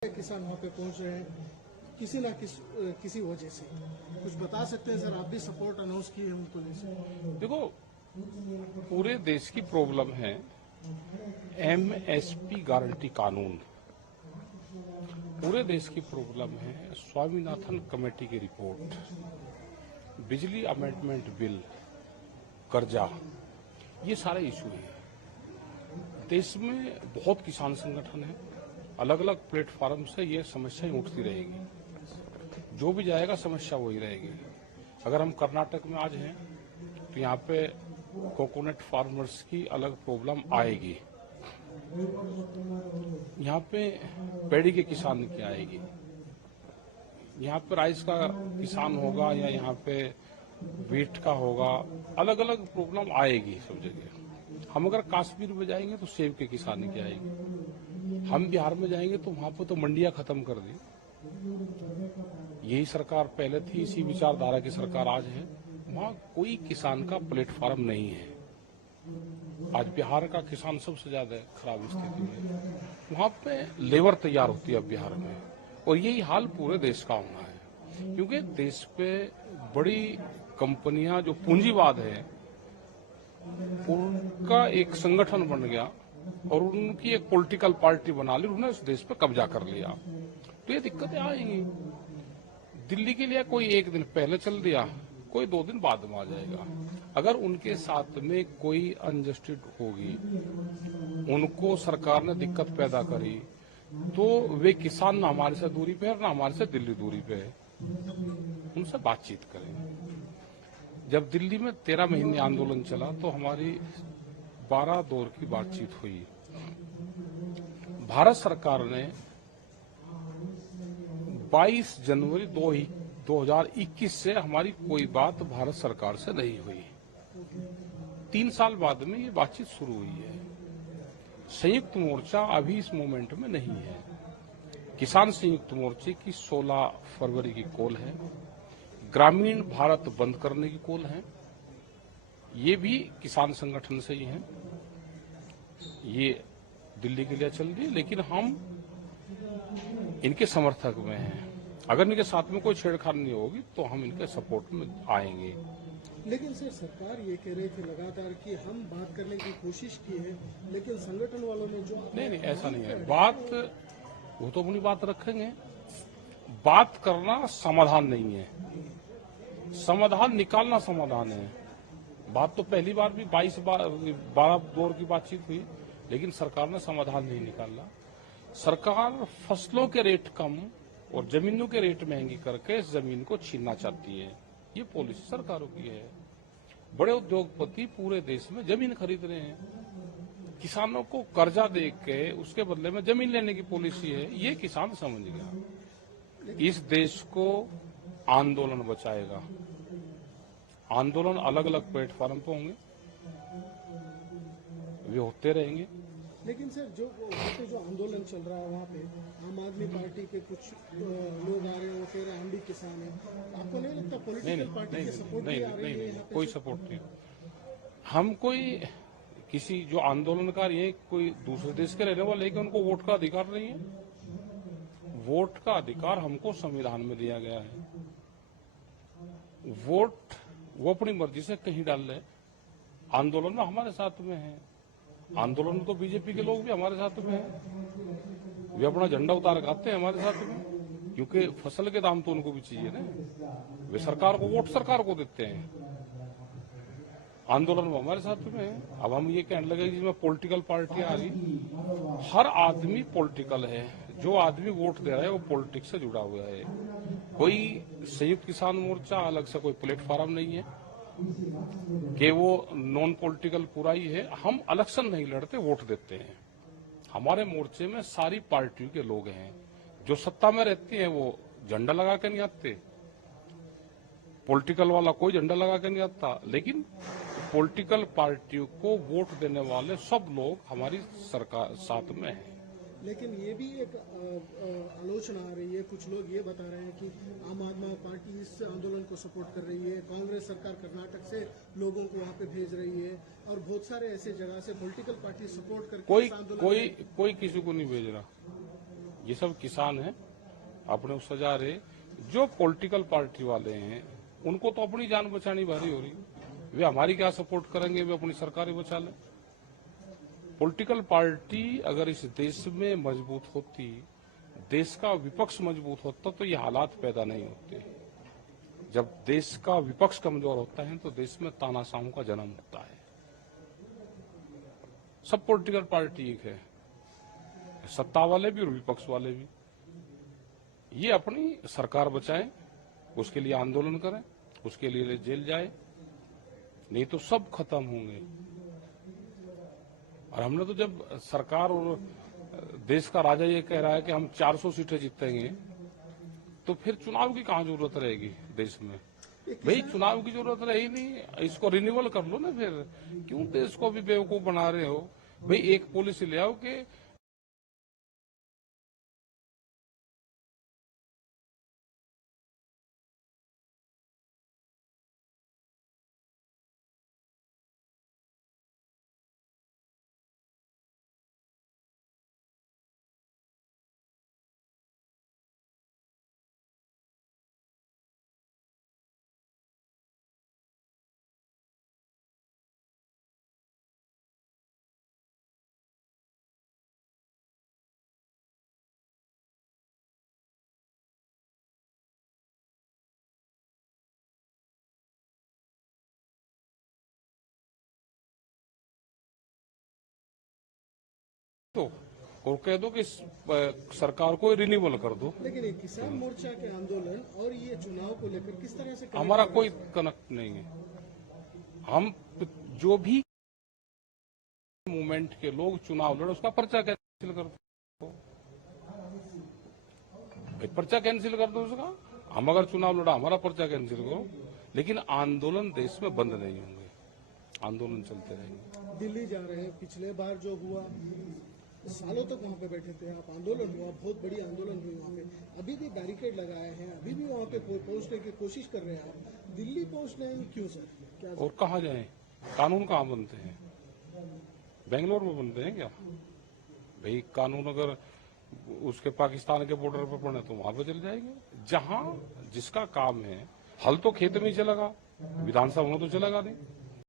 किसान वहाँ पे पहुँच रहे हैं किसी ना किसी वजह से। कुछ बता सकते हैं सर, आप भी सपोर्ट अनाउंस किए हैं उनको जैसे? देखो, पूरे देश की प्रॉब्लम है एमएसपी गारंटी कानून। पूरे देश की प्रॉब्लम है स्वामीनाथन कमेटी की रिपोर्ट, बिजली अमेंडमेंट बिल, कर्जा, ये सारे इशू हैं। देश में बहुत किसान संगठन है, अलग अलग प्लेटफॉर्म से ये समस्याएं उठती रहेगी। जो भी जाएगा समस्या वही रहेगी। अगर हम कर्नाटक में आज हैं तो यहाँ पे कोकोनट फार्मर्स की अलग प्रॉब्लम आएगी, यहाँ पे पेड़ी के किसान की आएगी, यहाँ पे राइस का किसान होगा या यहाँ पे वीट का होगा, अलग अलग प्रॉब्लम आएगी सब जगह। हम अगर कश्मीर में जाएंगे तो सेब के किसान की आएगी, हम बिहार में जाएंगे तो वहां पर तो मंडियां खत्म कर दी। यही सरकार पहले थी, इसी विचारधारा की सरकार आज है। वहां कोई किसान का प्लेटफॉर्म नहीं है। आज बिहार का किसान सबसे ज्यादा खराब स्थिति में, वहां पे लेबर तैयार होती है बिहार में, और यही हाल पूरे देश का होना है। क्योंकि देश पे बड़ी कंपनियां जो पूंजीवाद है उनका एक संगठन बन गया और उनकी एक पॉलिटिकल पार्टी बना ली, उन्होंने इस देश पे कब्जा कर लिया। तो ये दिक्कतें आएंगी। दिल्ली के लिए कोई एक दिन पहले चल दिया, कोई 2 दिन बाद में आ जाएगा। अगर उनके साथ में कोई अनजस्टिस होगी, उनको सरकार ने दिक्कत पैदा करी, तो वे किसान ना हमारे से दूरी पे है ना हमारे से दिल्ली दूरी पे है, उनसे बातचीत करें। जब दिल्ली में 13 महीने आंदोलन चला तो हमारी 12 दौर की बातचीत हुई। भारत सरकार ने 22 जनवरी 2021 से हमारी कोई बात भारत सरकार से नहीं हुई। 3 साल बाद में ये बातचीत शुरू हुई है। संयुक्त मोर्चा अभी इस मोमेंट में नहीं है। किसान संयुक्त मोर्चे की 16 फरवरी की कॉल है, ग्रामीण भारत बंद करने की कॉल है, ये भी किसान संगठन से ही है। ये दिल्ली के लिए चल रही है, लेकिन हम इनके समर्थक में हैं। अगर इनके साथ में कोई छेड़छाड़ नहीं होगी तो हम इनके सपोर्ट में आएंगे। लेकिन सर, सरकार ये कह रही थी लगातार कि हम बात करने की कोशिश की है, लेकिन संगठन वालों ने जो नहीं, ऐसा नहीं है। बात वो तो अपनी बात रखेंगे। बात करना समाधान नहीं है, समाधान निकालना समाधान है। बात तो पहली बार भी 12 दौर की बातचीत हुई, लेकिन सरकार ने समाधान नहीं निकाला। सरकार फसलों के रेट कम और जमीनों के रेट महंगी करके इस जमीन को छीनना चाहती है। ये पॉलिसी सरकारों की है। बड़े उद्योगपति पूरे देश में जमीन खरीद रहे हैं, किसानों को कर्जा दे के उसके बदले में जमीन लेने की पॉलिसी है। ये किसान समझ गया। इस देश को आंदोलन बचाएगा। आंदोलन अलग अलग प्लेटफॉर्म पे होंगे, वे होते रहेंगे। लेकिन सर, जो वहाँ पे जो आंदोलन चल रहा है वहाँ पे आम आदमी पार्टी के कुछ लोग आ रहे हैं, वो कह रहे हैं हम भी किसान हैं। आपको नहीं लगता पॉलिटिकल पार्टी के सपोर्ट भी आ रही है? कोई सपोर्ट नहीं। हम कोई किसी जो आंदोलनकारी है कोई दूसरे देश के रहने वाले, लेकिन उनको वोट का अधिकार नहीं है। वोट का अधिकार हमको संविधान में दिया गया है। वोट वो अपनी मर्जी से कहीं डाल ले। आंदोलन में हमारे साथ में है। आंदोलन में तो बीजेपी के लोग भी हमारे साथ में हैं। वे अपना झंडा उतार खाते हैं हमारे साथ में, क्योंकि फसल के दाम तो उनको भी चाहिए ना। वे सरकार को वोट सरकार को देते हैं। आंदोलन में हमारे साथ में है। अब हम ये कहने लगे जिसमें पॉलिटिकल पार्टियां आ गई। हर आदमी पॉलिटिकल है। जो आदमी वोट दे रहा है वो पॉलिटिक्स से जुड़ा हुआ है। कोई संयुक्त किसान मोर्चा अलग से कोई प्लेटफॉर्म नहीं है कि वो नॉन पॉलिटिकल पूरा ही है। हम इलेक्शन नहीं लड़ते, वोट देते हैं। हमारे मोर्चे में सारी पार्टियों के लोग हैं। जो सत्ता में रहती हैं वो झंडा लगा के नहीं आते, पॉलिटिकल वाला कोई झंडा लगा के नहीं आता, लेकिन पॉलिटिकल पार्टियों को वोट देने वाले सब लोग हमारी सरकार साथ में हैं। लेकिन ये भी एक आलोचना आ रही है, कुछ लोग ये बता रहे हैं कि आम आदमी पार्टी इस आंदोलन को सपोर्ट कर रही है, कांग्रेस सरकार कर्नाटक से लोगों को वहाँ पे भेज रही है, और बहुत सारे ऐसे जगह से पॉलिटिकल पार्टी सपोर्ट करके कोई किसी को नहीं भेज रहा। ये सब किसान हैं, अपने उस सजा रहे। जो पॉलिटिकल पार्टी वाले हैं उनको तो अपनी जान बचानी भारी हो रही। वे हमारी क्या सपोर्ट करेंगे, वे अपनी सरकारें बचा लें। पॉलिटिकल पार्टी अगर इस देश में मजबूत होती, देश का विपक्ष मजबूत होता, तो ये हालात पैदा नहीं होते। जब देश का विपक्ष कमजोर होता है तो देश में तानाशाहों का जन्म होता है। सब पॉलिटिकल पार्टी एक है, सत्ता वाले भी और विपक्ष वाले भी। ये अपनी सरकार बचाए, उसके लिए आंदोलन करें, उसके लिए जेल जाए, नहीं तो सब खत्म होंगे। और हमने तो जब सरकार और देश का राजा ये कह रहा है कि हम 400 सीटें जीतेंगे, तो फिर चुनाव की कहां जरूरत रहेगी देश में? भाई चुनाव की जरूरत रही नहीं, इसको रिन्यूअल कर लो ना। फिर क्यों देश को भी बेवकूफ बना रहे हो? भाई एक पॉलिसी ले आओ कि तो और कह दो कि सरकार को रिन्यूअल कर दो। लेकिन ये किसान मोर्चा के आंदोलन और ये चुनाव को लेकर किस तरह से हमारा कोई कनेक्ट नहीं है। हम जो भी मूवमेंट के लोग चुनाव लड़े उसका पर्चा कैंसिल कर दो, पर्चा कैंसिल कर दो उसका। हम अगर चुनाव लड़ा, हमारा पर्चा कैंसिल करो, लेकिन आंदोलन देश में बंद नहीं होंगे, आंदोलन चलते रहेंगे। दिल्ली जा रहे हैं, पिछले बार जो हुआ सालों तक वहाँ पे बैठे थे आप, आंदोलन हुआ, बहुत बड़ी आंदोलन हुई वहाँ पे, अभी भी बैरिकेड लगाए हैं, अभी भी वहाँ पे पहुँचने की कोशिश कर रहे हैं आप। दिल्ली पहुँचने क्यों सर? क्या और कहाँ जाए? कानून कहाँ बनते हैं? बेंगलोर में बनते हैं क्या? भाई कानून अगर उसके पाकिस्तान के बॉर्डर पर पड़े तो वहां पर चले जाएंगे। जहां जिसका काम है, हल तो खेत में ही चलेगा, विधानसभा में तो चलेगा नहीं।